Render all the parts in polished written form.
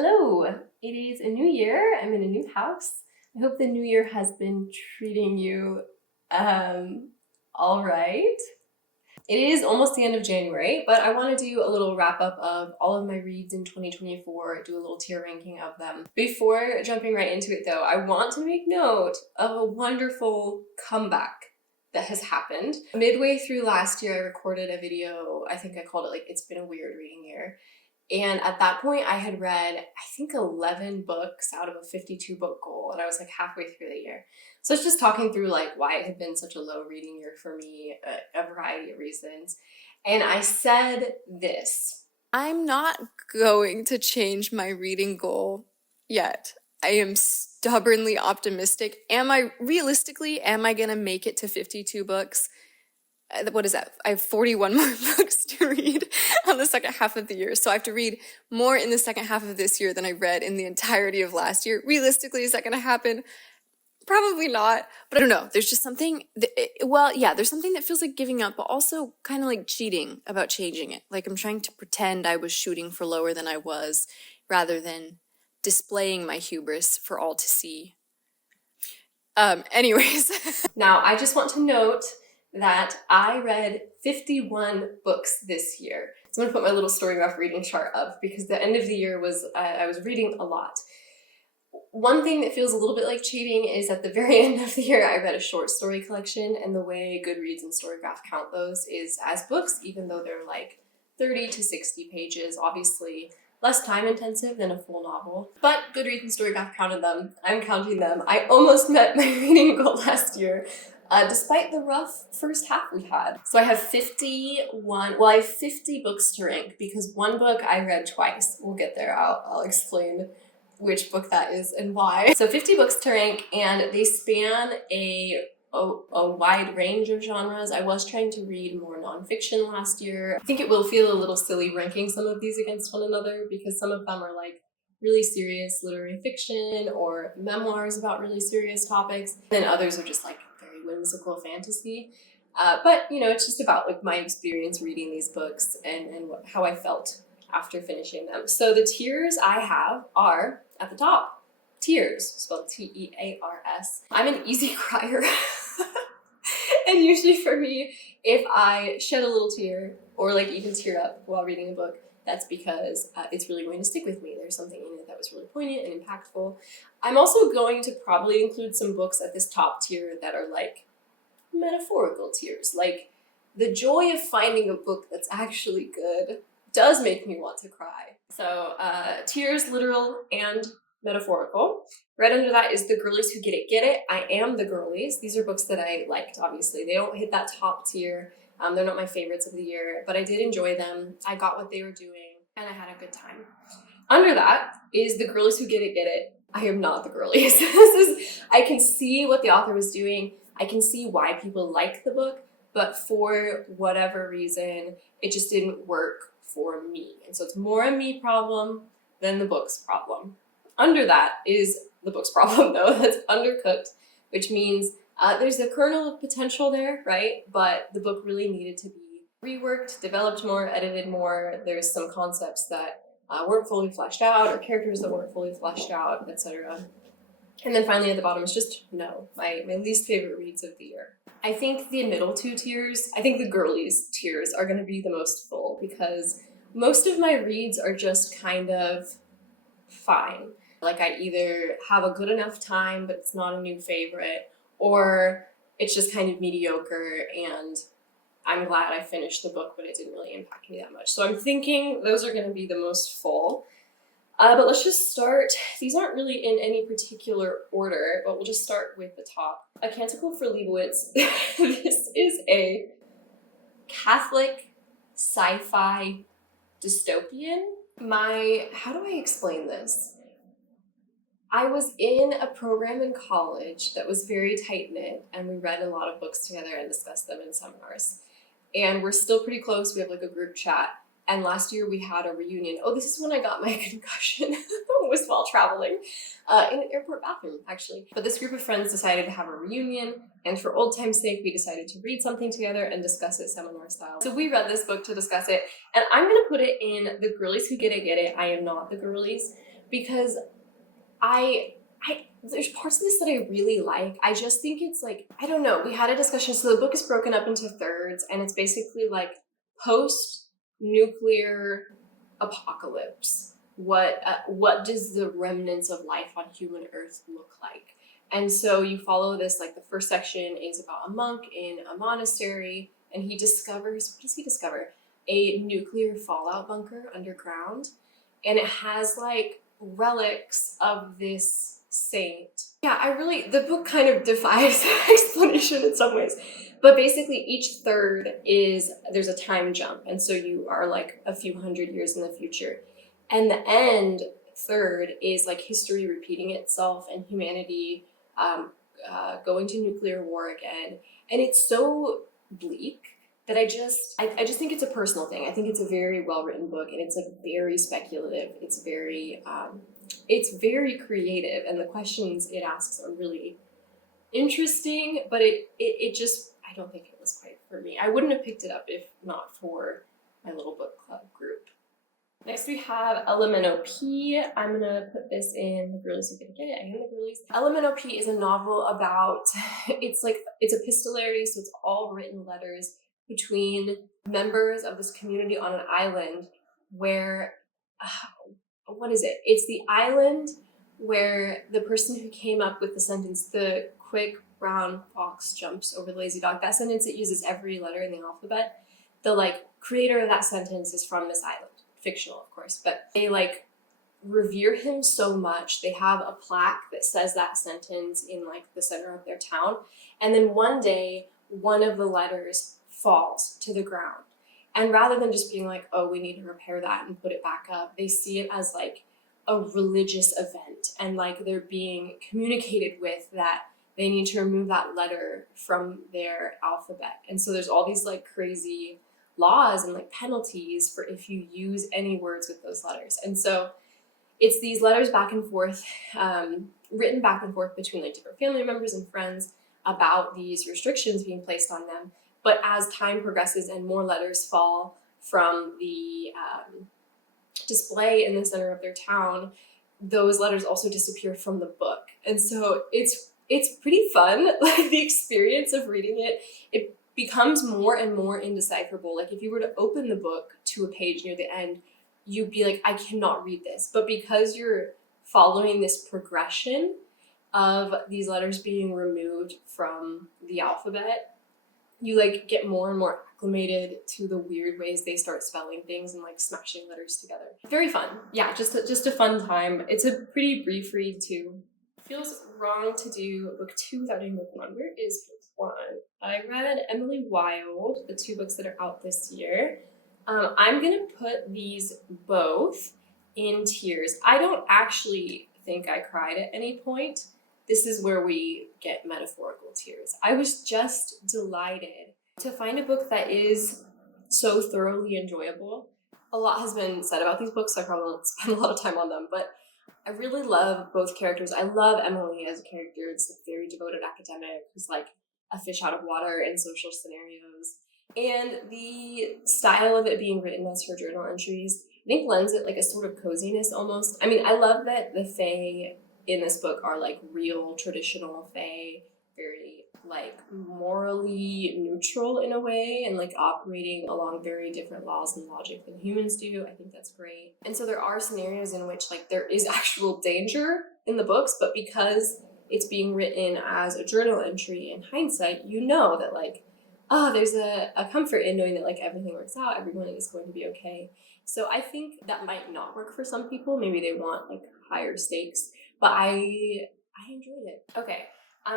Hello! It is a new year. I'm in a new house. I hope the new year has been treating you all right. It is almost the end of January, but I want to do a little wrap up of all of my reads in 2024, do a little tier ranking of them. Before jumping right into it though, I want to make note of a wonderful comeback that has happened. Midway through last year, I recorded a video. I think I called it It's Been a Weird Reading Year. And at that point I had read, I think 11 books out of a 52 book goal, and I was halfway through the year. So it's just talking through why it had been such a low reading year for me, a variety of reasons. And I said this: I'm not going to change my reading goal yet. I am stubbornly optimistic. Am I gonna make it to 52 books? What is that? I have 41 more books to read on the second half of the year. So I have to read more in the second half of this year than I read in the entirety of last year. Realistically, is that going to happen? Probably not. But I don't know. There's just something, there's something that feels like giving up, but also kind of like cheating about changing it. I'm trying to pretend I was shooting for lower than I was, rather than displaying my hubris for all to see. Anyways. Now, I just want to note that I read 51 books this year. So I'm gonna put my little storygraph reading chart up because the end of the year was, I was reading a lot. One thing that feels a little bit like cheating is at the very end of the year, I read a short story collection, and the way Goodreads and Storygraph count those is as books, even though they're 30 to 60 pages, obviously less time intensive than a full novel. But Goodreads and Storygraph counted them. I'm counting them. I almost met my reading goal last year, despite the rough first half we had. So I have 50 books to rank because one book I read twice. We'll get there. I'll explain which book that is and why. So 50 books to rank, and they span a wide range of genres. I was trying to read more nonfiction last year. I think it will feel a little silly ranking some of these against one another because some of them are really serious literary fiction or memoirs about really serious topics. Then others are just very whimsical fantasy. But it's just about my experience reading these books and how I felt after finishing them. So the tiers I have are at the top. Tears, spelled T-E-A-R-S. I'm an easy crier. And usually for me, if I shed a little tear or even tear up while reading a book, that's because it's really going to stick with me. There's something in it that was really poignant and impactful. I'm also going to probably include some books at this top tier that are metaphorical tears. The joy of finding a book that's actually good does make me want to cry. So tears, literal and metaphorical. Right under that is The Girlies Who Get It. I Am the Girlies. These are books that I liked, obviously. They don't hit that top tier. They're not my favorites of the year, but I did enjoy them. I got what they were doing, and I had a good time. Under that is The Girlies Who Get It. I am not the girlies. I can see what the author was doing. I can see why people like the book, but for whatever reason, it just didn't work for me. And so it's more a me problem than the book's problem. Under that is the book's problem, though. That's undercooked, which means there's a kernel of potential there, right? But the book really needed to be reworked, developed more, edited more. There's some concepts that weren't fully fleshed out, or characters that weren't fully fleshed out, etc. And then finally at the bottom is just no, my least favorite reads of the year. I think the middle two tiers, I think the girlies tiers are going to be the most full because most of my reads are just kind of fine. I either have a good enough time, but it's not a new favorite, or it's just kind of mediocre and I'm glad I finished the book, but it didn't really impact me that much. So I'm thinking those are going to be the most full. But let's just start. These aren't really in any particular order, but we'll just start with the top. A Canticle for Leibowitz. This is a Catholic sci-fi dystopian. How do I explain this? I was in a program in college that was very tight-knit, and we read a lot of books together and discussed them in seminars. And we're still pretty close. We have a group chat. And last year we had a reunion. Oh, this is when I got my concussion. It was while traveling in an airport bathroom, actually. But this group of friends decided to have a reunion, and for old time's sake, we decided to read something together and discuss it seminar style. So we read this book to discuss it, and I'm gonna put it in The Girlies Who Get It. I Am Not the Girlies, because I there's parts of this that I really like. I just think it's like, I don't know, we had a discussion. So the book is broken up into thirds, and it's basically like post-nuclear apocalypse. What does the remnants of life on human Earth look like? And so you follow this, like the first section is about a monk in a monastery, and he discovers, what does he discover? A nuclear fallout bunker underground, and it has like relics of this saint. Yeah, the book kind of defies explanation in some ways. But basically each third there's a time jump. And so you are like a few hundred years in the future. And the end third is like history repeating itself and humanity going to nuclear war again. And it's so bleak that I just think it's a personal thing. I think it's a very well-written book, and it's like very speculative. It's very creative, and the questions it asks are really interesting, but it just, I don't think it was quite for me. I wouldn't have picked it up if not for my little book club group. Next we have Elemental P. I'm gonna put this in the girlies who can get it. I am the girlies. Elemental P is a novel about, it's epistolary, so it's all written letters between members of this community on an island where, what is it? It's the island where the person who came up with the sentence, the quick brown fox jumps over the lazy dog, that sentence, it uses every letter in the alphabet. The like creator of that sentence is from this island. Fictional, of course, but they like revere him so much. They have a plaque that says that sentence in like the center of their town. And then one day, one of the letters falls to the ground. And rather than just being like, oh, we need to repair that and put it back up, they see it as like a religious event, and like they're being communicated with that they need to remove that letter from their alphabet. And so there's all these like crazy laws and like penalties for if you use any words with those letters. And so it's these letters back and forth, written back and forth between like different family members and friends about these restrictions being placed on them. But as time progresses and more letters fall from the display in the center of their town, those letters also disappear from the book. And so it's pretty fun. Like the experience of reading it becomes more and more indecipherable. Like if you were to open the book to a page near the end, you'd be like, I cannot read this. But because you're following this progression of these letters being removed from the alphabet, you like get more and more acclimated to the weird ways they start spelling things and like smashing letters together. Very fun. Yeah, just a fun time. It's a pretty brief read too. Feels wrong to do book 2 without doing book 1. Where is book 1? I read Emily Wilde, the 2 books that are out this year. I'm gonna put these both in tiers. I don't actually think I cried at any point. This is where we get metaphorical tears. I was just delighted to find a book that is so thoroughly enjoyable. A lot has been said about these books, so I probably won't spend a lot of time on them, but I really love both characters. I love Emily as a character. It's a very devoted academic who's like a fish out of water in social scenarios. And the style of it being written as her journal entries, I think lends it like a sort of coziness almost. I mean, I love that the fae in this book are like real traditional fae, very like morally neutral in a way, and like operating along very different laws and logic than humans do. I think that's great. And so there are scenarios in which like there is actual danger in the books, but because it's being written as a journal entry in hindsight, you know that like, there's a comfort in knowing that like everything works out, everyone is going to be okay. So I think that might not work for some people. Maybe they want like higher stakes, but I enjoyed it. Okay.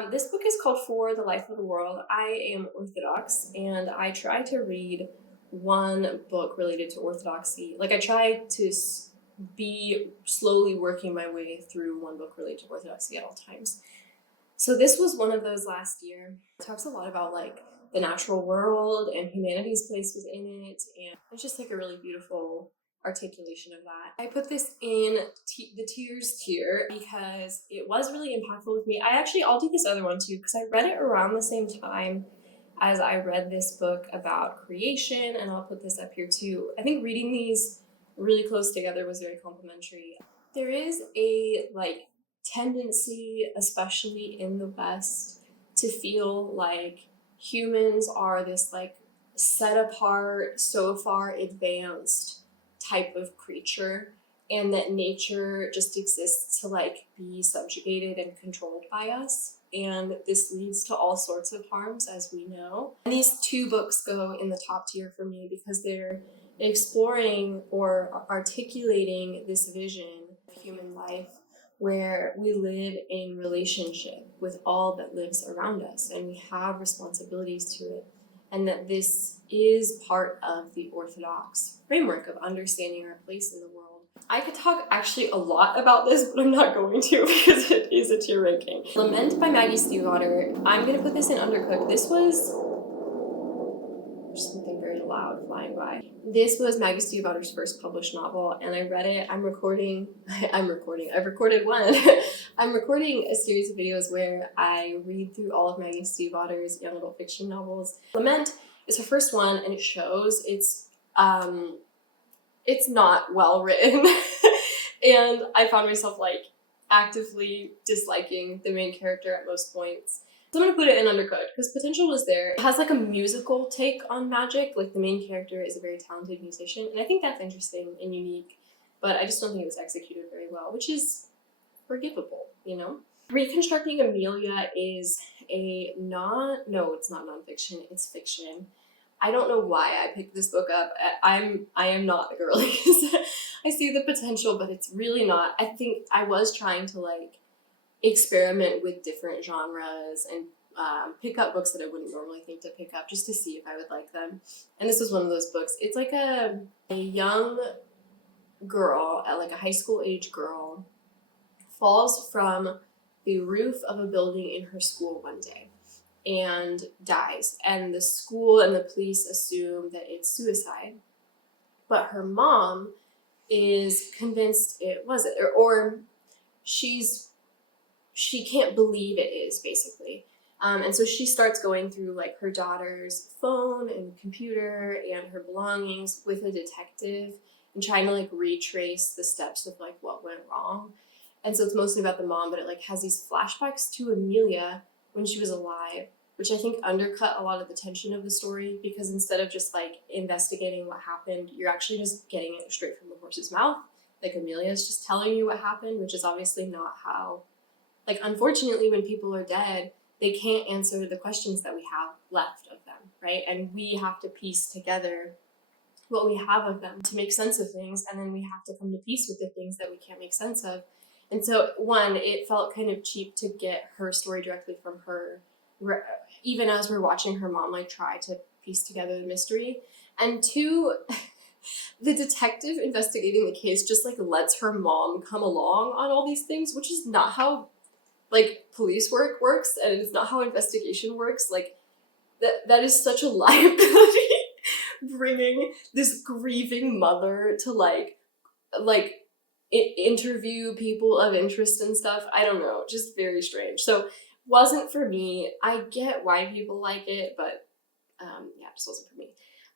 This book is called For the Life of the World. I am Orthodox, and I try to read one book related to Orthodoxy. Like I try to be slowly working my way through one book related to Orthodoxy at all times. So this was one of those last year. It talks a lot about like the natural world and humanity's place within it, and it's just like a really beautiful articulation of that. I put this in the tears tier because it was really impactful with me. I'll do this other one too because I read it around the same time as I read this book about creation, and I'll put this up here too. I think reading these really close together was very complimentary. There is a like tendency, especially in the West, to feel like humans are this like set apart, so far advanced type of creature, and that nature just exists to like be subjugated and controlled by us. And this leads to all sorts of harms, as we know. And these two books go in the top tier for me because they're exploring or articulating this vision of human life where we live in relationship with all that lives around us and we have responsibilities to it, and that this is part of the orthodox framework of understanding our place in the world. I could talk actually a lot about this, but I'm not going to because it is a tier ranking. Lament by Maggie Stiefvater. I'm going to put this in undercooked. This was something very loud flying by. This was Maggie Stiefvater's first published novel, and I read it. I've recorded one. I'm recording a series of videos where I read through all of Maggie Stiefvater's young adult fiction novels. Lament is her first one, and it shows it's not well written. And I found myself like actively disliking the main character at most points. So I'm gonna put it in undercooked because potential was there. It has like a musical take on magic. Like the main character is a very talented musician, and I think that's interesting and unique, but I just don't think it was executed very well, which is forgivable, you know? Reconstructing Amelia is it's not nonfiction, it's fiction. I don't know why I picked this book up. I am not a girly. I see the potential, but it's really not. I think I was trying to like experiment with different genres and pick up books that I wouldn't normally think to pick up just to see if I would like them. And this was one of those books. It's like a young girl, like a high school age girl, falls from the roof of a building in her school one day and dies. And the school and the police assume that it's suicide. But her mom is convinced it wasn't, or she can't believe it is, basically. And so she starts going through like her daughter's phone and computer and her belongings with a detective and trying to like retrace the steps of like what went wrong. And so it's mostly about the mom, but it like has these flashbacks to Amelia when she was alive, which I think undercut a lot of the tension of the story, because instead of just like investigating what happened, you're actually just getting it straight from the horse's mouth. Like Amelia is just telling you what happened, which is obviously not how, like unfortunately when people are dead, they can't answer the questions that we have left of them, right? And we have to piece together what we have of them to make sense of things, and then we have to come to peace with the things that we can't make sense of. And so, one, it felt kind of cheap to get her story directly from her, even as we're watching her mom like try to piece together the mystery. And two, the detective investigating the case just like lets her mom come along on all these things, which is not how like police work works, and it's not how investigation works. Like that is such a liability, bringing this grieving mother to like interview people of interest and stuff. I don't know, just very strange. So wasn't for me. I get why people like it, but yeah, it just wasn't for me.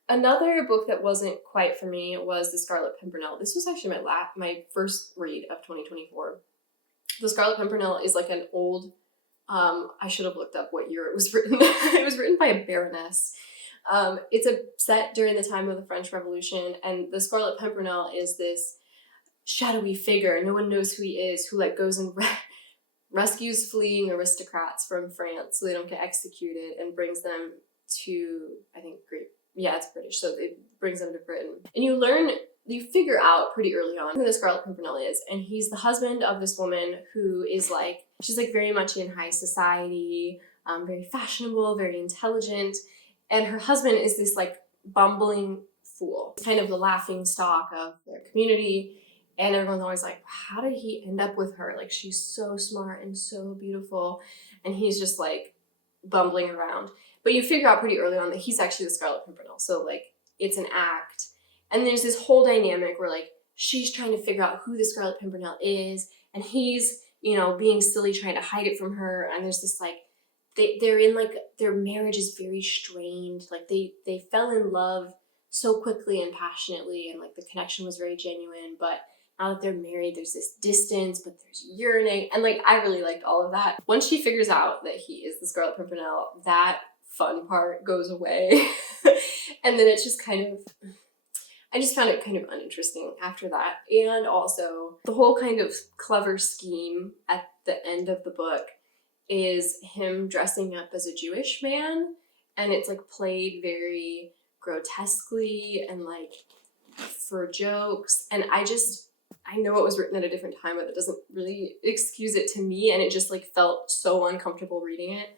Another book that wasn't quite for me was The Scarlet Pimpernel. This was actually my first read of 2024. The Scarlet Pimpernel is like an old, I should have looked up what year it was written. It was written by a baroness. It's set during the time of the French Revolution, and the Scarlet Pimpernel is this shadowy figure, no one knows who he is, who like goes and rescues fleeing aristocrats from France so they don't get executed and brings them to, I think, it's British, so it brings them to Britain. And you figure out pretty early on who the Scarlet Pimpernel is, and he's the husband of this woman who is like, she's like very much in high society, very fashionable, very intelligent, and her husband is this like bumbling fool, kind of the laughing stock of their community. And everyone's always like, how did he end up with her? Like, she's so smart and so beautiful. And he's just like bumbling around. But you figure out pretty early on that he's actually the Scarlet Pimpernel. So like, it's an act. And there's this whole dynamic where like, she's trying to figure out who the Scarlet Pimpernel is. And he's, being silly, trying to hide it from her. And there's this like, they're in like, their marriage is very strained. Like they fell in love so quickly and passionately. And like the connection was very genuine. But now that they're married, there's this distance, but there's yearning. And like, I really liked all of that. Once she figures out that he is the Scarlet Pimpernel, that fun part goes away. And then it's just kind of, I just found it kind of uninteresting after that. And also the whole kind of clever scheme at the end of the book is him dressing up as a Jewish man. And it's like played very grotesquely and like for jokes. And I know it was written at a different time, but it doesn't really excuse it to me. And it just like felt so uncomfortable reading it.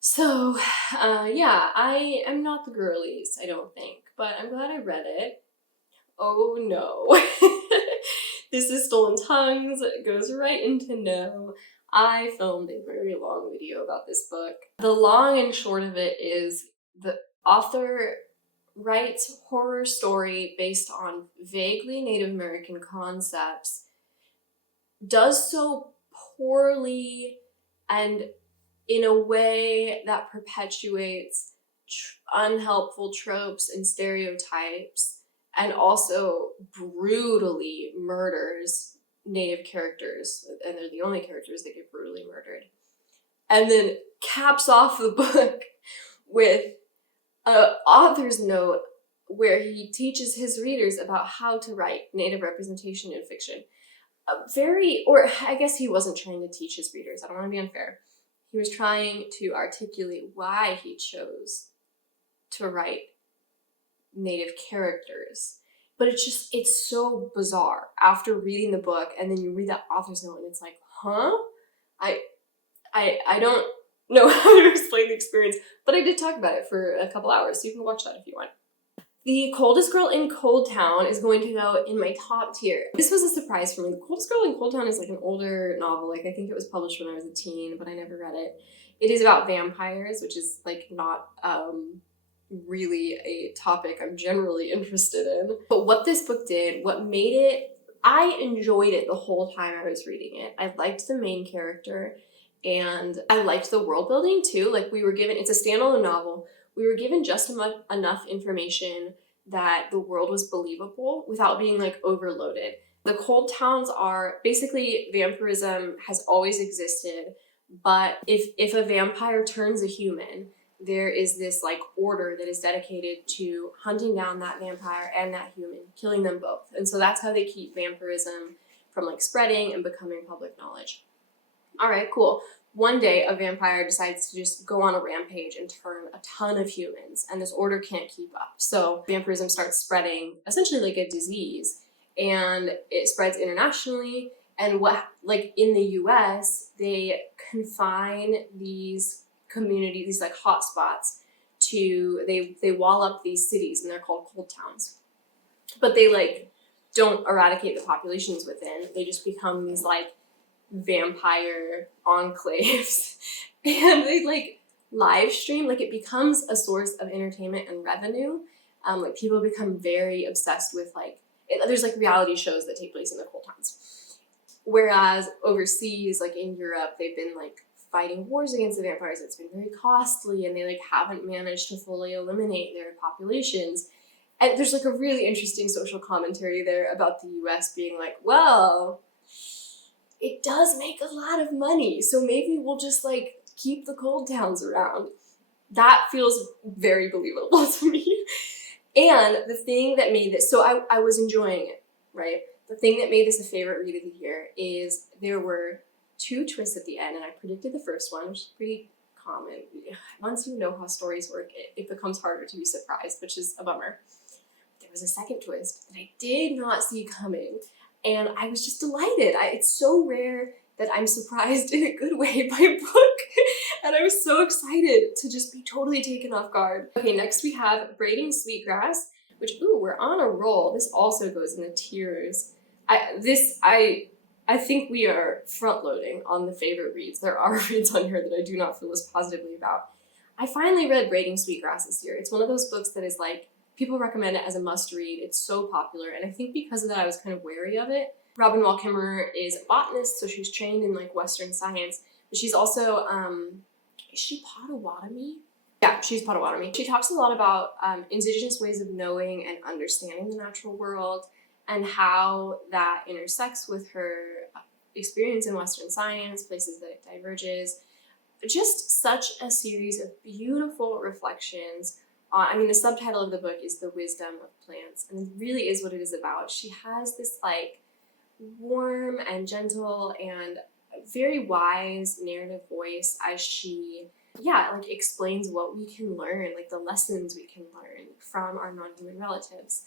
So yeah, I am not the girlies, I don't think, but I'm glad I read it. Oh no. This is Stolen Tongues. It goes right into no. I filmed a very long video about this book. The long and short of it is the author writes horror story based on vaguely Native American concepts, does so poorly and in a way that perpetuates unhelpful tropes and stereotypes, and also brutally murders Native characters, and they're the only characters that get brutally murdered. And then caps off the book with an author's note where he teaches his readers about how to write Native representation in fiction. Or I guess he wasn't trying to teach his readers, I don't want to be unfair. He was trying to articulate why he chose to write Native characters. But it's so bizarre after reading the book, and then you read that author's note and it's like, huh? I don't know how to explain the experience, but I did talk about it for a couple hours, so you can watch that if you want. The Coldest Girl in Coldtown is going to go in my top tier. This was a surprise for me. The Coldest Girl in Coldtown is like an older novel. Like I think it was published when I was a teen, but I never read it. It is about vampires, which is like not really a topic I'm generally interested in. But what this book did, what made it, I enjoyed it the whole time I was reading it. I liked the main character and I liked the world building too. Like we were given, it's a standalone novel. We were given just enough information that the world was believable without being like overloaded. The cold towns are basically vampirism has always existed, but if a vampire turns a human, there is this like order that is dedicated to hunting down that vampire and that human, killing them both. And so that's how they keep vampirism from like spreading and becoming public knowledge. All right, cool. One day, a vampire decides to just go on a rampage and turn a ton of humans, and this order can't keep up. So vampirism starts spreading essentially like a disease, and it spreads internationally. And what, like in the US, they confine these communities, these like hotspots, they wall up these cities, and they're called cold towns. But they like don't eradicate the populations within. They just become these like vampire enclaves, and they like live stream, like it becomes a source of entertainment and revenue. Like people become very obsessed with like there's like reality shows that take place in the cold towns, whereas overseas, like in Europe, they've been like fighting wars against the vampires. It's been very costly, and they like haven't managed to fully eliminate their populations. And there's like a really interesting social commentary there about the US being like, well, it does make a lot of money, so maybe we'll just like keep the cold towns around. That feels very believable to me. And the thing that made this, so I was enjoying it, right? The thing that made this a favorite read of the year is there were 2 twists at the end, and I predicted the first one, which is pretty common. Once you know how stories work, it becomes harder to be surprised, which is a bummer. There was a second twist that I did not see coming, and I was just delighted. It's so rare that I'm surprised in a good way by a book, and I was so excited to just be totally taken off guard. Okay, next we have Braiding Sweetgrass, which, ooh, we're on a roll. This also goes in the tiers. I think we are front-loading on the favorite reads. There are reads on here that I do not feel as positively about. I finally read Braiding Sweetgrass this year. It's one of those books that is like, people recommend it as a must-read. It's so popular, and I think because of that, I was kind of wary of it. Robin Wall Kimmerer is a botanist, so she's trained in like Western science, but she's also, is she Potawatomi? Yeah, she's Potawatomi. She talks a lot about indigenous ways of knowing and understanding the natural world, and how that intersects with her experience in Western science, places that it diverges. Just such a series of beautiful reflections. I mean, the subtitle of the book is The Wisdom of Plants, and it really is what it is about. She has this like warm and gentle and very wise narrative voice as she like explains what we can learn, like the lessons we can learn from our non-human relatives.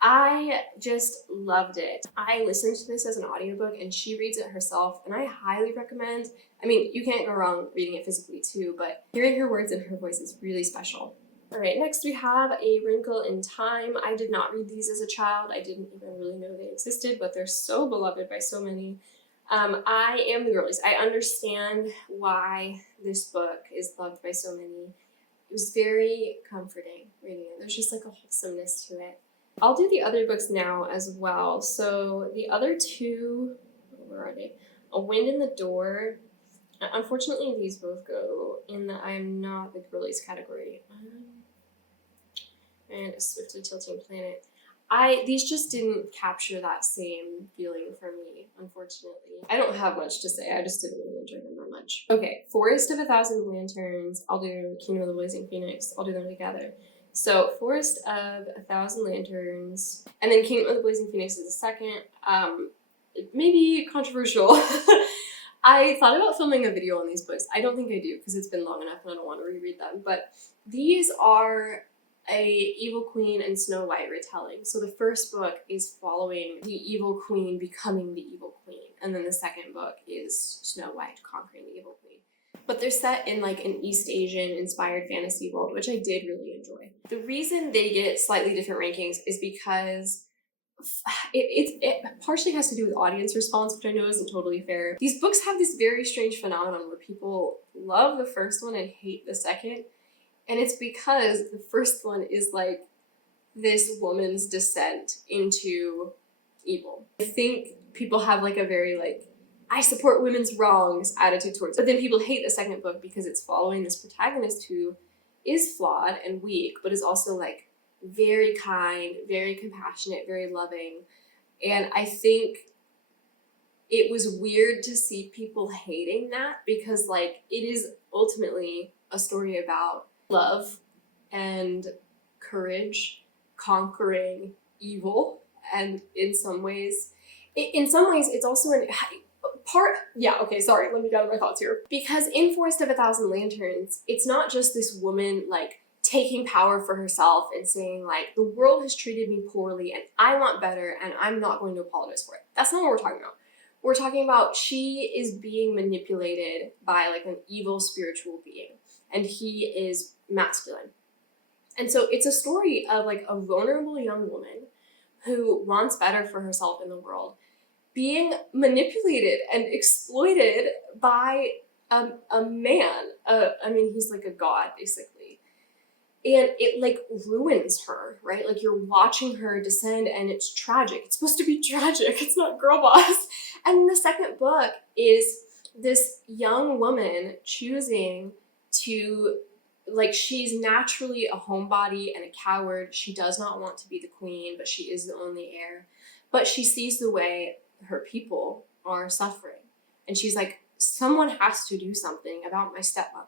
I just loved it. I listened to this as an audiobook and she reads it herself, and I highly recommend. I mean, you can't go wrong reading it physically too, but hearing her words and her voice is really special. All right, next we have A Wrinkle in Time. I did not read these as a child. I didn't even really know they existed, but they're so beloved by so many. I am the girlies. I understand why this book is loved by so many. It was very comforting reading it. There's just like a wholesomeness to it. I'll do the other books now as well. So the other two, where are they? A Wind in the Door. Unfortunately, these both go in the I'm not the girlies category. And A Swiftly Tilting Planet. These just didn't capture that same feeling for me, unfortunately. I don't have much to say. I just didn't really enjoy them that much. Okay, Forest of a Thousand Lanterns. I'll do Kingdom of the Blazing Phoenix. I'll do them together. So Forest of a Thousand Lanterns, and then Kingdom of the Blazing Phoenix is the second. Maybe controversial. I thought about filming a video on these books. I don't think I do because it's been long enough and I don't want to reread them. But these are a Evil Queen and Snow White retelling. So the first book is following the evil queen becoming the evil queen, and then the second book is Snow White conquering the evil queen. But they're set in like an East Asian inspired fantasy world, which I did really enjoy. The reason they get slightly different rankings is because it partially has to do with audience response, which I know isn't totally fair. These books have this very strange phenomenon where people love the first one and hate the second. And it's because the first one is like this woman's descent into evil. I think people have like a very like, I support women's wrongs attitude towards it. But then people hate the second book because it's following this protagonist who is flawed and weak, but is also like very kind, very compassionate, very loving. And I think it was weird to see people hating that because like it is ultimately a story about love and courage conquering evil, and in some ways it's also an part. Yeah, okay, sorry, let me gather my thoughts here. Because in Forest of a Thousand Lanterns, it's not just this woman like taking power for herself and saying like the world has treated me poorly and I want better and I'm not going to apologize for it. That's not what we're talking about. We're talking about she is being manipulated by like an evil spiritual being, and he is masculine. And so it's a story of like a vulnerable young woman who wants better for herself in the world being manipulated and exploited by a man. I mean, he's like a god basically. And it like ruins her, right? Like you're watching her descend and it's tragic. It's supposed to be tragic. It's not girl boss. And the second book is this young woman choosing to, like, she's naturally a homebody and a coward. She does not want to be the queen, but she is the only heir. But she sees the way her people are suffering. And she's like, someone has to do something about my stepmother.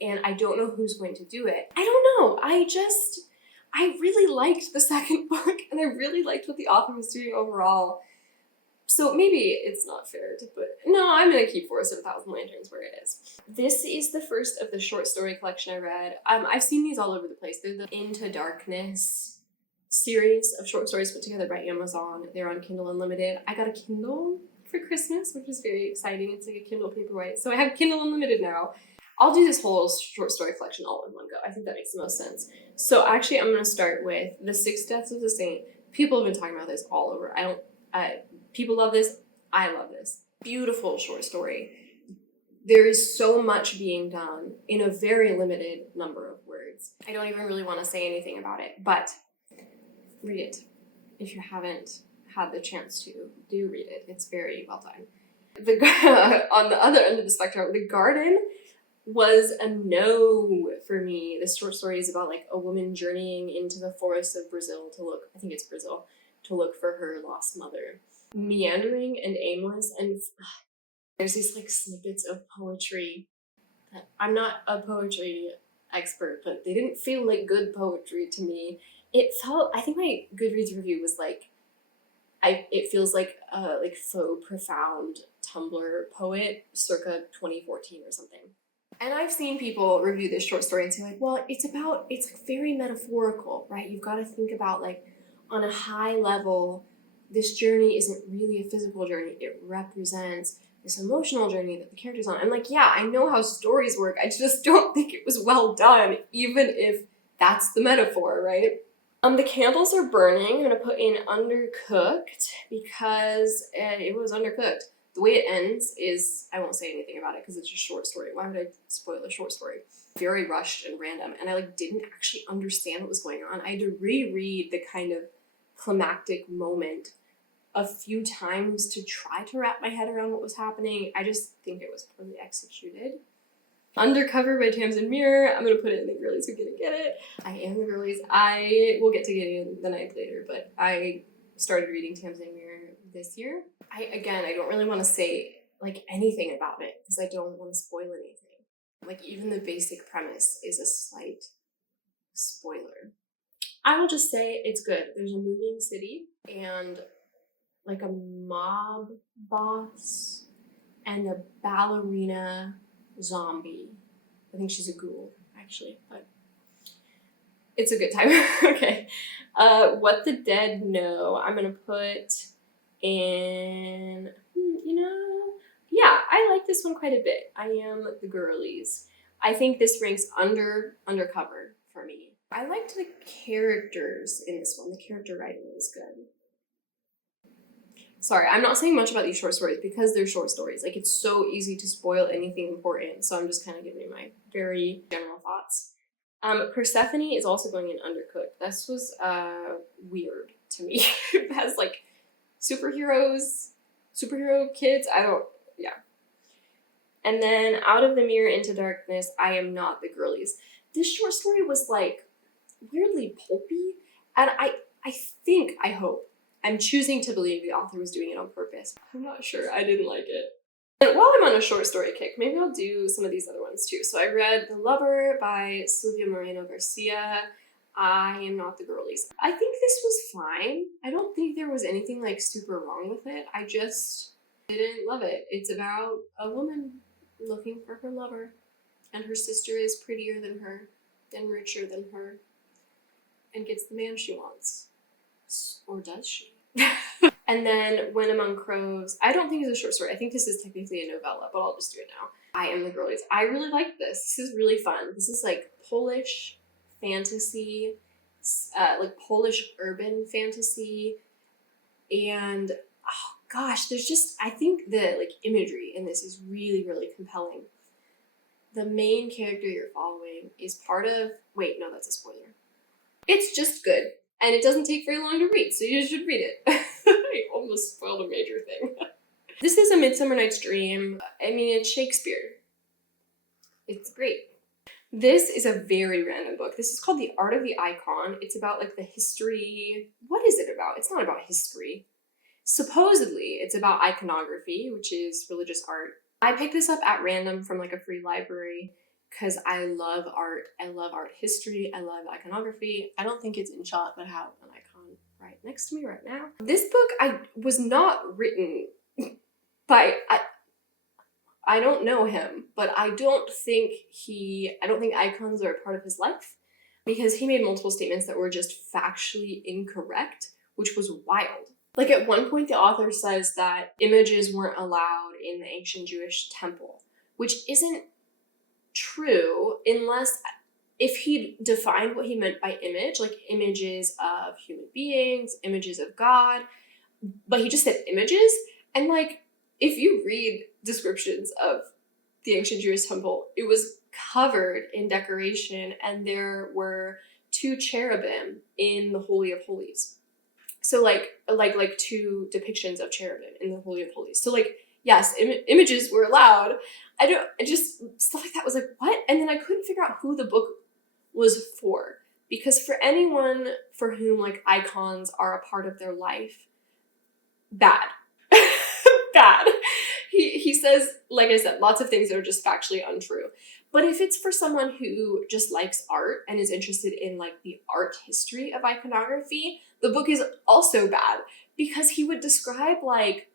And I don't know who's going to do it. I don't know. I really liked the second book, and I really liked what the author was doing overall. So maybe it's not fair to put... No, I'm going to keep Forest of a Thousand Lanterns where it is. This is the first of the short story collection I read. I've seen these all over the place. They're the Into Darkness series of short stories put together by Amazon. They're on Kindle Unlimited. I got a Kindle for Christmas, which is very exciting. It's like a Kindle Paperwhite. So I have Kindle Unlimited now. I'll do this whole short story collection all in one go. I think that makes the most sense. So actually, I'm going to start with The Six Deaths of the Saint. People have been talking about this all over. People love this. I love this. Beautiful short story. There is so much being done in a very limited number of words. I don't even really want to say anything about it, but read it. If you haven't had the chance to, do read it. It's very well done. On the other end of the spectrum, The Garden was a no for me. This short story is about like a woman journeying into the forests of Brazil to look, I think it's Brazil, to look for her lost mother. Meandering and aimless, and there's these like snippets of poetry that I'm not a poetry expert, but they didn't feel like good poetry to me. It felt, I think my Goodreads review was like, it feels like a like faux profound Tumblr poet circa 2014 or something. And I've seen people review this short story and say like, well, it's like very metaphorical, right? You've got to think about like on a high level, this journey isn't really a physical journey. It represents this emotional journey that the character's on. I'm like, yeah, I know how stories work. I just don't think it was well done, even if that's the metaphor, right? The candles are burning. I'm gonna put in undercooked because it was undercooked. The way it ends is, I won't say anything about it because it's a short story. Why would I spoil a short story? Very rushed and random, and I like didn't actually understand what was going on. I had to reread the kind of climactic moment a few times to try to wrap my head around what was happening. I just think it was poorly executed. Undercover by Tamsin Muir. I'm gonna put it in the girlies who didn't get it. I am the girlies. I will get to Gideon the night later, but I started reading Tamsin Muir this year. I don't really want to say like anything about it because I don't want to spoil anything. Like even the basic premise is a slight spoiler. I will just say it's good. There's a moving city and like a mob boss and a ballerina zombie. I think she's a ghoul, actually, but it's a good time. Okay. What the Dead Know, I'm gonna put in, yeah, I like this one quite a bit. I am the girlies. I think this ranks undercover for me. I liked the characters in this one. The character writing was good. Sorry, I'm not saying much about these short stories because they're short stories. Like, it's so easy to spoil anything important, so I'm just kind of giving you my very general thoughts. Persephone is also going in undercooked. This was weird to me. It has, like, superhero kids. Yeah. And then Out of the Mirror into Darkness, I Am Not the Girlies. This short story was, like, weirdly pulpy, and I hope, I'm choosing to believe the author was doing it on purpose. I'm not sure. I didn't like it. And while I'm on a short story kick, maybe I'll do some of these other ones too. So I read The Lover by Silvia Moreno Garcia. I Am Not the Girlies. I think this was fine. I don't think there was anything like super wrong with it. I just didn't love it. It's about a woman looking for her lover, and her sister is prettier than her and richer than her and gets the man she wants. Or does she? And then When Among Crows, I don't think it's a short story. I think this is technically a novella, but I'll just do it now. I Am the Girlies. I really like this. This is really fun. This is like Polish fantasy, like Polish urban fantasy. And oh gosh, there's just, I think the like imagery in this is really, really compelling. The main character you're following is part of, wait, no, that's a spoiler. It's just good. And it doesn't take very long to read, so you should read it. I almost spoiled a major thing. This is A Midsummer Night's Dream. I mean, it's Shakespeare. It's great. This is a very random book. This is called The Art of the Icon. It's about like the history. What is it about? It's not about history. Supposedly, it's about iconography, which is religious art. I picked this up at random from like a free library because I love art. I love art history. I love iconography. I don't think it's in shot, but I have an icon right next to me right now. This book was not written by, I don't know him, but I don't think icons are a part of his life because he made multiple statements that were just factually incorrect, which was wild. Like at one point, the author says that images weren't allowed in the ancient Jewish temple, which isn't true unless if he defined what he meant by image, like images of human beings, images of God, but he just said images. And like, if you read descriptions of the ancient Jewish temple, it was covered in decoration and there were 2 cherubim in the Holy of Holies. So like 2 depictions of cherubim in the Holy of Holies. So like, yes, images were allowed. Stuff like that was like, what? And then I couldn't figure out who the book was for because for anyone for whom like icons are a part of their life, bad. Bad. He says, like I said, lots of things that are just factually untrue. But if it's for someone who just likes art and is interested in like the art history of iconography, the book is also bad, because he would describe like,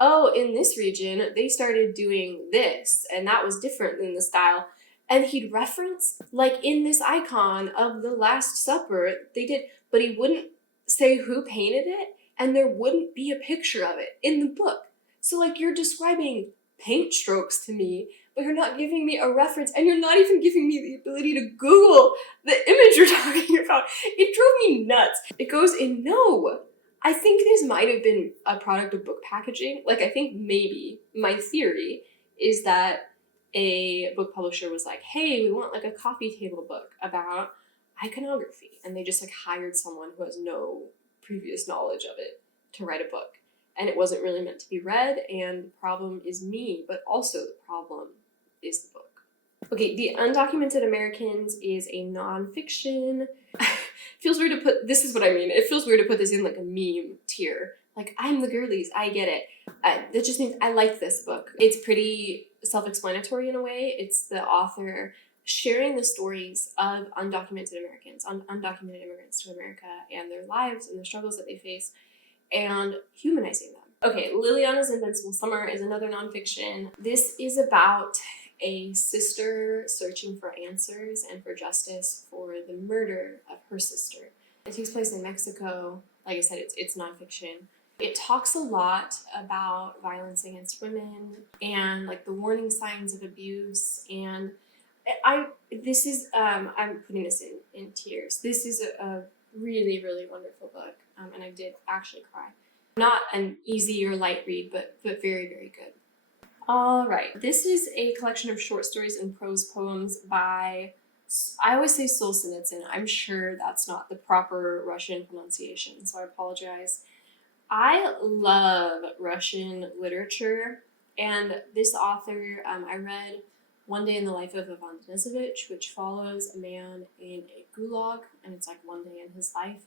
oh, in this region, they started doing this, and that was different than the style. And he'd reference, like in this icon of the Last Supper, they did, but he wouldn't say who painted it, and there wouldn't be a picture of it in the book. So like you're describing paint strokes to me, but you're not giving me a reference, and you're not even giving me the ability to Google the image you're talking about. It drove me nuts. It goes in, no, I think this might have been a product of book packaging. Like, I think maybe my theory is that a book publisher was like, hey, we want like a coffee table book about iconography. And they just like hired someone who has no previous knowledge of it to write a book. And it wasn't really meant to be read, and the problem is me, but also the problem is the book. Okay, The Undocumented Americans is a nonfiction. Feels weird to put, this is what I mean, it feels weird to put this in like a meme tier. Like, I'm the girlies, I get it. That just means I like this book. It's pretty self-explanatory in a way. It's the author sharing the stories of undocumented Americans, undocumented immigrants to America, and their lives and the struggles that they face, and humanizing them. Okay, Liliana's Invincible Summer is another nonfiction. This is about a sister searching for answers and for justice for the murder of her sister. It takes place in Mexico. Like I said, it's nonfiction. It talks a lot about violence against women and like the warning signs of abuse. And I'm putting this in tears. This is a really, really wonderful book. And I did actually cry. Not an easy or light read, but very, very good. All right, this is a collection of short stories and prose poems by, I always say Solzhenitsyn. I'm sure that's not the proper Russian pronunciation, so I apologize. I love Russian literature, and this author, I read One Day in the Life of Ivan Denisovich, which follows a man in a gulag, and it's like one day in his life.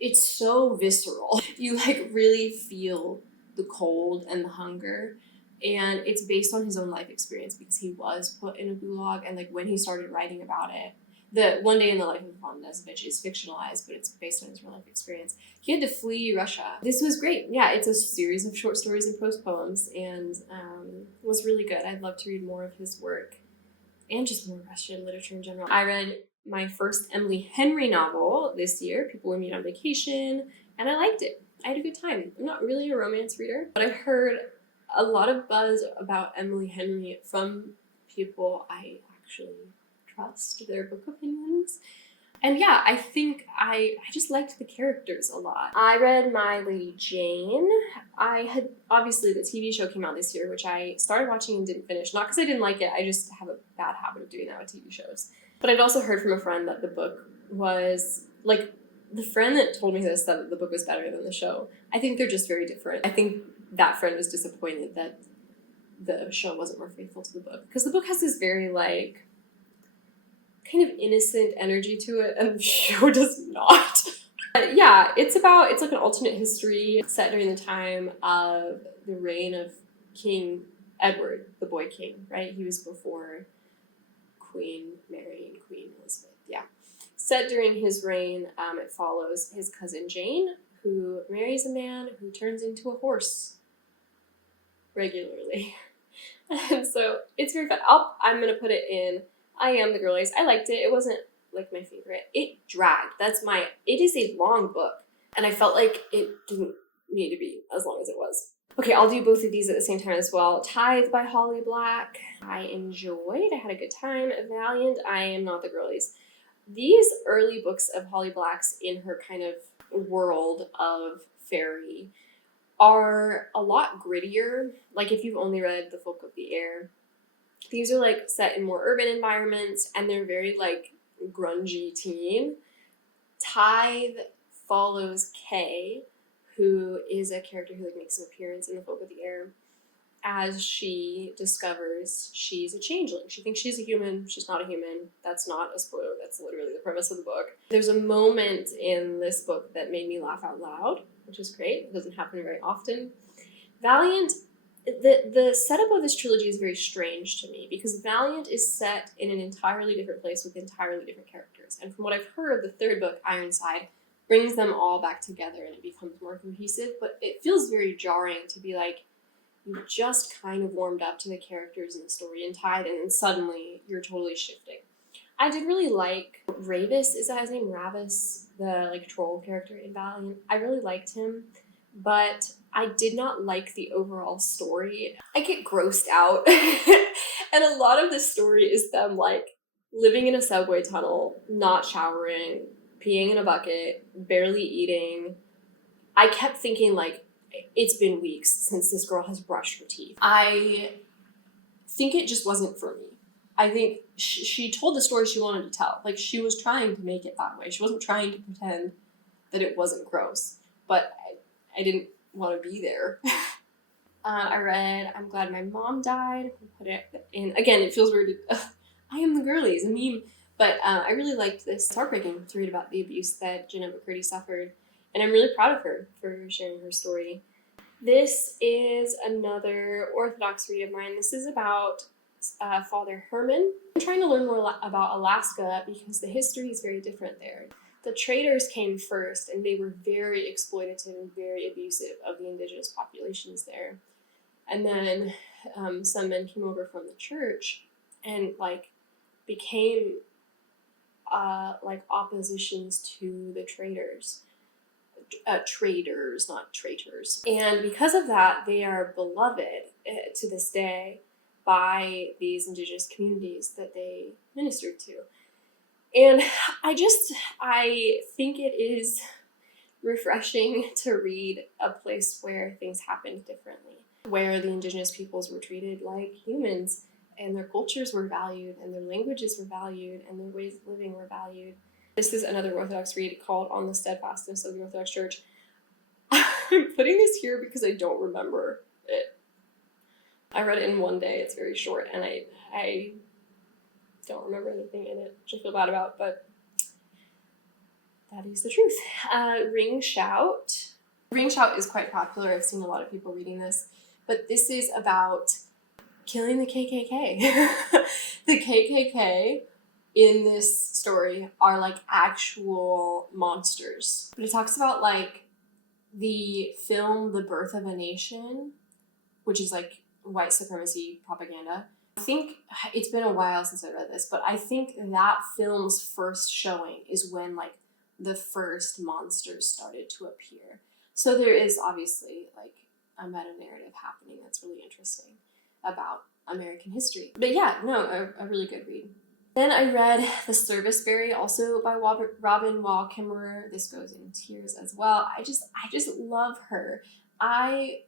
It's so visceral. You like really feel the cold and the hunger. And it's based on his own life experience because he was put in a gulag, and like when he started writing about it, the One Day in the Life of Ivan Denisovich is fictionalized, but it's based on his real life experience. He had to flee Russia. This was great. Yeah, it's a series of short stories and prose poems, and was really good. I'd love to read more of his work, and just more Russian literature in general. I read my first Emily Henry novel this year, People We Meet on Vacation, and I liked it. I had a good time. I'm not really a romance reader, but I've heard a lot of buzz about Emily Henry from people I actually trust their book opinions. And yeah, I think I just liked the characters a lot. I read My Lady Jane. Obviously the TV show came out this year, which I started watching and didn't finish. Not because I didn't like it, I just have a bad habit of doing that with TV shows. But I'd also heard from a friend that the book was, like, the friend that told me this said that the book was better than the show. I think they're just very different. I think that friend was disappointed that the show wasn't more faithful to the book, because the book has this very like kind of innocent energy to it, and the show does not. But yeah, it's like an alternate history set during the time of the reign of King Edward, the boy king, right? He was before Queen Mary and Queen Elizabeth. Yeah, set during his reign. It follows his cousin Jane, who marries a man who turns into a horse regularly. And so it's very fun. I'm going to put it in I Am the Girlies. I liked it. It wasn't like my favorite. It dragged. It is a long book, and I felt like it didn't need to be as long as it was. Okay, I'll do both of these at the same time as well. Tithe by Holly Black. I enjoyed. I had a good time. Valiant. I Am Not the Girlies. These early books of Holly Black's in her kind of world of fairy are a lot grittier. Like if you've only read The Folk of the Air, these are like set in more urban environments, and they're very like grungy teen. Tithe follows Kay, who is a character who like makes an appearance in The Folk of the Air, as she discovers she's a changeling. She thinks she's a human, she's not a human. That's not a spoiler, that's literally the premise of the book. There's a moment in this book that made me laugh out loud, which is great. It doesn't happen very often. Valiant, the setup of this trilogy is very strange to me because Valiant is set in an entirely different place with entirely different characters. And from what I've heard, the third book, Ironside, brings them all back together and it becomes more cohesive, but it feels very jarring to be like, you just kind of warmed up to the characters in the story in Tithe, and then suddenly you're totally shifting. I did really like Ravis, is that his name? Ravis, the like troll character in Valiant. I really liked him, but I did not like the overall story. I get grossed out, and a lot of the story is them like living in a subway tunnel, not showering, peeing in a bucket, barely eating. I kept thinking like, it's been weeks since this girl has brushed her teeth. I think it just wasn't for me. I think she told the story she wanted to tell. Like, she was trying to make it that way. She wasn't trying to pretend that it wasn't gross. But I didn't want to be there. I read I'm Glad My Mom Died. Put it in. Again, it feels weird. I Am the Girlie is a meme. But I really liked this. It's heartbreaking to read about the abuse that Jenna McCurdy suffered. And I'm really proud of her for sharing her story. This is another Orthodox read of mine. This is about Father Herman. I'm trying to learn more about Alaska because the history is very different there. The traders came first, and they were very exploitative and very abusive of the indigenous populations there. And then some men came over from the church and like became like oppositions to the traders. Traders, not traitors. And because of that, they are beloved to this day by these indigenous communities that they ministered to. And I think it is refreshing to read a place where things happened differently, where the indigenous peoples were treated like humans and their cultures were valued and their languages were valued and their ways of living were valued. This is another Orthodox read called On the Steadfastness of the Orthodox Church. I'm putting this here because I don't remember it. I read it in one day. It's very short, and I don't remember anything in it, which I feel bad about, but that is the truth. Ring Shout. Ring Shout is quite popular. I've seen a lot of people reading this, but this is about killing the KKK. The KKK in this story are like actual monsters. But it talks about like the film The Birth of a Nation, which is like white supremacy propaganda. I think it's been a while since I read this, but I think that film's first showing is when like the first monsters started to appear. So there is obviously like a meta narrative happening that's really interesting about American history. But yeah, no, a really good read. Then I read The Serviceberry, also by Robin Wall Kimmerer. This goes in tears as well. I just love her. I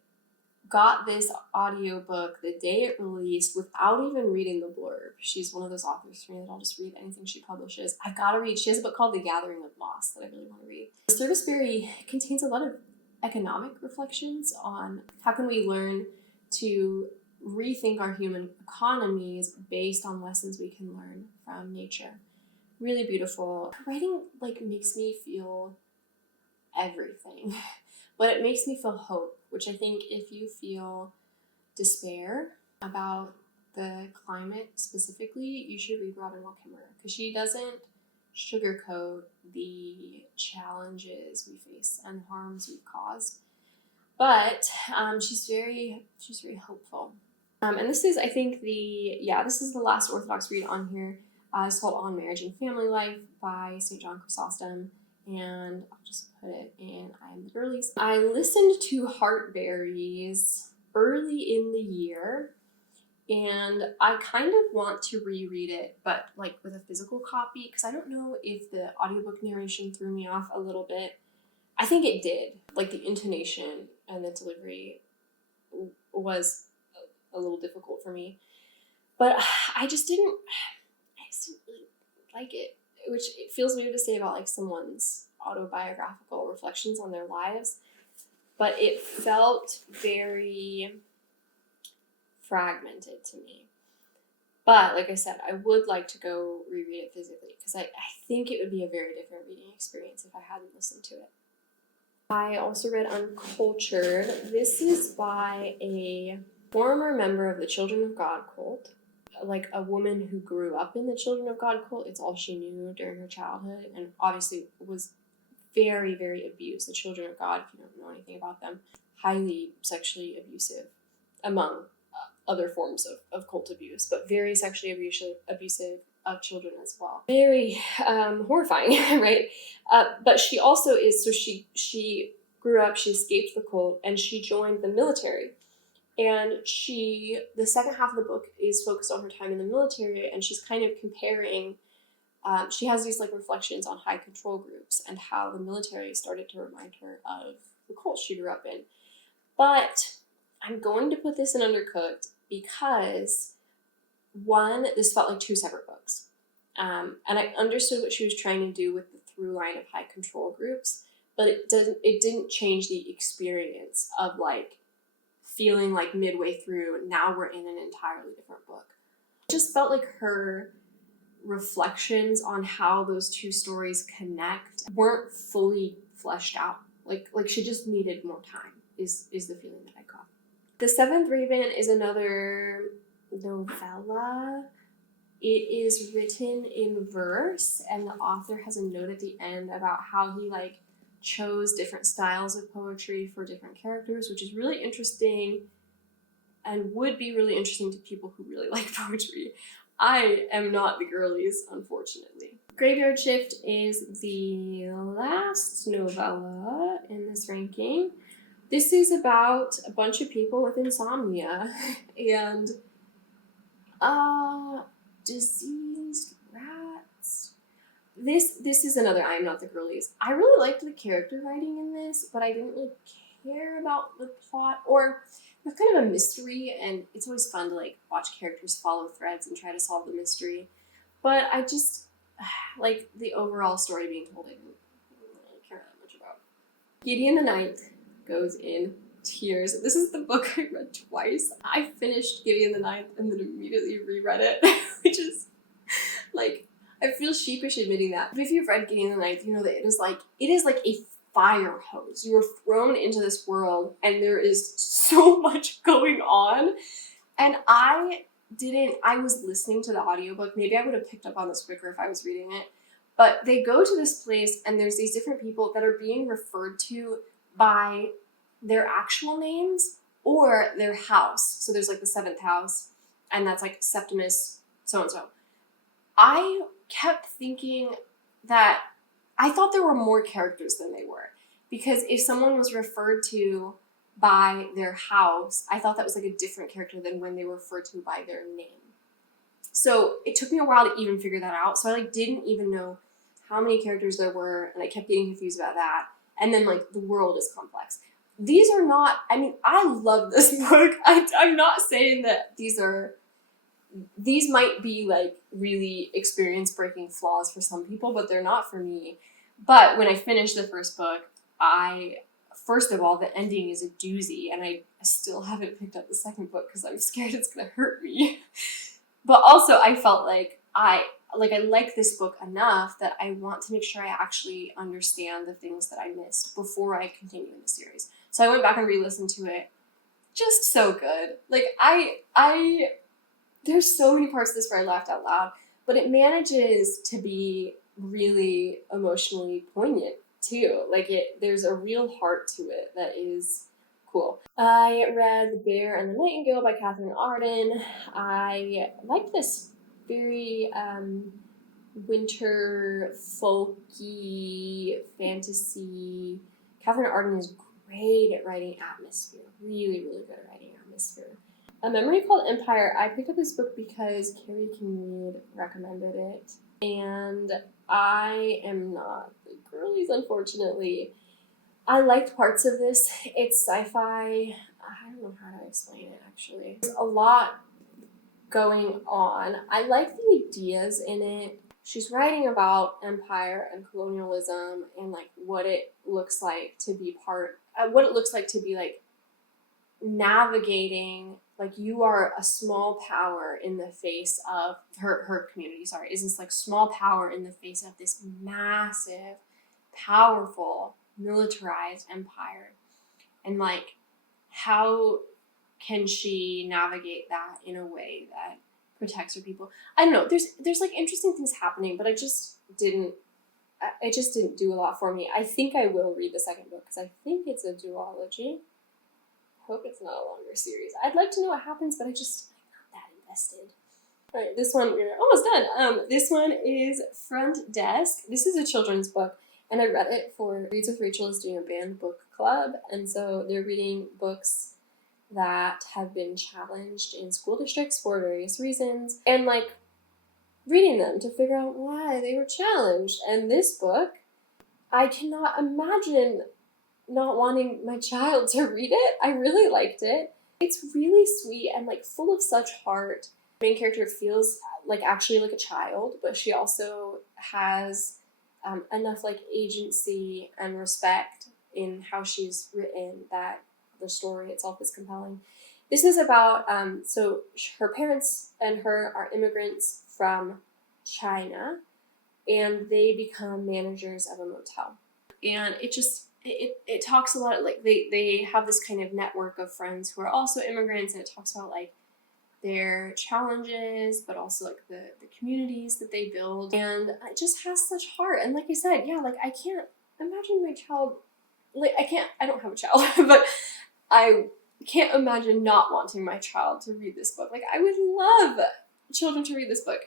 got this audiobook the day it released without even reading the blurb. She's one of those authors for me that I'll just read anything she publishes. I've got to read. She has a book called The Gathering of Moss that I really want to read. The Serviceberry contains a lot of economic reflections on how can we learn to rethink our human economies based on lessons we can learn from nature. Really beautiful. Writing like makes me feel everything, but it makes me feel hope, which I think if you feel despair about the climate specifically, you should read Robin Wall Kimmerer because she doesn't sugarcoat the challenges we face and harms we've caused, but she's very hopeful. And this is, I think, this is the last Orthodox read on here. It's called On Marriage and Family Life by St. John Chrysostom. And I'll just put it in I Am the Girlies. I listened to Heartberries early in the year, and I kind of want to reread it, but like with a physical copy, because I don't know if the audiobook narration threw me off a little bit. I think it did. Like the intonation and the delivery was a little difficult for me, but I just didn't really like it, which it feels weird to say about like someone's autobiographical reflections on their lives, but it felt very fragmented to me. But like I said, I would like to go reread it physically because I think it would be a very different reading experience if I hadn't listened to it. I also read Uncultured. This is by a former member of the Children of God cult, like a woman who grew up in the Children of God cult. It's all she knew during her childhood, and obviously was very, very abused. The Children of God, if you don't know anything about them, highly sexually abusive, among other forms of cult abuse, but very sexually abusive of children as well. Very horrifying, right? But she also is, so she grew up, she escaped the cult, and she joined the military. And the second half of the book is focused on her time in the military, and she's kind of comparing, she has these like reflections on high control groups and how the military started to remind her of the cult she grew up in. But I'm going to put this in Undercooked because, one, this felt like two separate books. And I understood what she was trying to do with the through line of high control groups, but it didn't change the experience of like feeling like midway through, now we're in an entirely different book. It just felt like her reflections on how those two stories connect weren't fully fleshed out. Like she just needed more time is the feeling that I got. The Seventh Raven is another novella. It is written in verse, and the author has a note at the end about how he like chose different styles of poetry for different characters, which is really interesting and would be really interesting to people who really like poetry. I am not the girlies, unfortunately. Graveyard Shift is the last novella in this ranking. This is about a bunch of people with insomnia and diseased rats. This is another I am not the girlies. I really liked the character writing in this, but I didn't really care about the plot, or it's kind of a mystery, and it's always fun to like watch characters follow threads and try to solve the mystery. But I just like the overall story being told. I didn't really care that much about. Gideon the Ninth goes in tears. This is the book I read twice. I finished Gideon the Ninth and then immediately reread it, which is like, I feel sheepish admitting that. But if you've read Gideon the Ninth, you know that it is like a fire hose. You are thrown into this world and there is so much going on. And I was listening to the audiobook. Maybe I would have picked up on this quicker if I was reading it. But they go to this place and there's these different people that are being referred to by their actual names or their house. So there's like the seventh house, and that's like Septimus so-and-so. I kept thinking that I thought there were more characters than they were, because if someone was referred to by their house, I thought that was like a different character than when they were referred to by their name. So it took me a while to even figure that out. So I like didn't even know how many characters there were, and I kept getting confused about that. And then like the world is complex. These are not, I mean, I love this book. I'm not saying that these might be like really experience-breaking flaws for some people, but they're not for me. But when I finished the first book, first of all, the ending is a doozy, and I still haven't picked up the second book because I'm scared it's going to hurt me. But also, I felt like I like this book enough that I want to make sure I actually understand the things that I missed before I continue in the series. So I went back and re-listened to it. Just so good. Like, there's so many parts of this where I laughed out loud, but it manages to be really emotionally poignant too. Like there's a real heart to it that is cool. I read The Bear and the Nightingale by Catherine Arden. I liked this very winter folky fantasy. Catherine Arden is great at writing atmosphere. Really, really good at writing atmosphere. A Memory Called Empire. I picked up this book because Carrie Kinread recommended it, and I am not the girlies, unfortunately. I liked parts of this. It's sci-fi. I don't know how to explain it, actually. There's a lot going on. I like the ideas in it. She's writing about empire and colonialism and like what it looks like to be like navigating like you are a small power in the face of her community, sorry, is this like small power in the face of this massive, powerful, militarized empire. And like, how can she navigate that in a way that protects her people? I don't know. There's like interesting things happening, but it just didn't do a lot for me. I think I will read the second book because I think it's a duology. Hope it's not a longer series. I'd like to know what happens, but I'm not that invested. All right, this one, we're almost done. This one is Front Desk. This is a children's book, and I read it for Reads with Rachel is doing a banned book club, and so they're reading books that have been challenged in school districts for various reasons, and like reading them to figure out why they were challenged. And this book, I cannot imagine not wanting my child to read it. I really liked it. It's really sweet and like full of such heart. The main character feels like actually like a child, but she also has enough like agency and respect in how she's written that the story itself is compelling. This is about, so her parents and her are immigrants from China, and they become managers of a motel. And it talks a lot, like they have this kind of network of friends who are also immigrants, and it talks about like their challenges, but also like the communities that they build. And it just has such heart. And like I said, yeah, like I can't imagine my child, like I don't have a child, but I can't imagine not wanting my child to read this book. Like I would love children to read this book.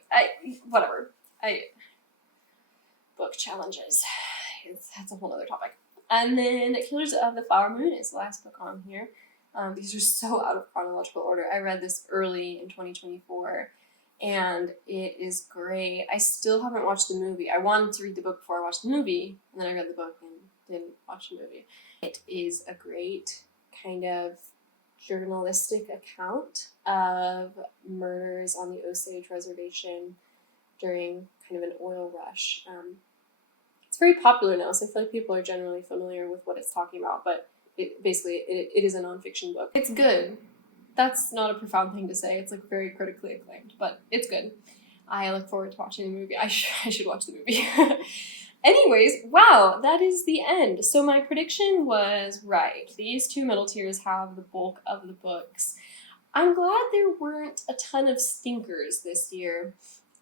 Book challenges. That's a whole other topic. And then Killers of the Flower Moon is the last book on here. These are so out of chronological order. I read this early in 2024, and it is great. I still haven't watched the movie. I wanted to read the book before I watched the movie, and then I read the book and didn't watch the movie. It is a great kind of journalistic account of murders on the Osage Reservation during kind of an oil rush. It's very popular now, so I feel like people are generally familiar with what it's talking about, but it is a nonfiction book. It's good. That's not a profound thing to say. It's like very critically acclaimed, but it's good. I look forward to watching the movie. I should watch the movie. Anyways, wow, that is the end. So my prediction was right. These two middle tiers have the bulk of the books. I'm glad there weren't a ton of stinkers this year.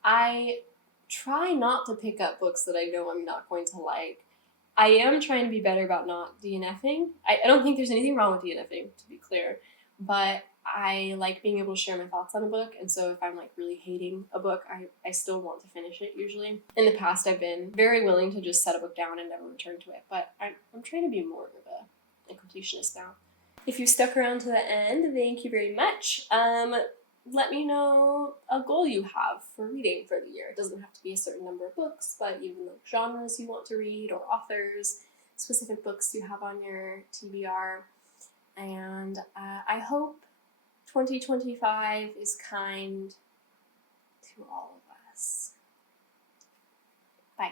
I try not to pick up books that I know I'm not going to like. I am trying to be better about not DNFing. I don't think there's anything wrong with DNFing, to be clear, but I like being able to share my thoughts on a book, and so if I'm like really hating a book, I still want to finish it usually. In the past, I've been very willing to just set a book down and never return to it, but I'm trying to be more of a completionist now. If you stuck around to the end, thank you very much. Let me know a goal you have for reading for the year. It doesn't have to be a certain number of books, but even like genres you want to read or authors, specific books you have on your TBR. And I hope 2025 is kind to all of us. Bye.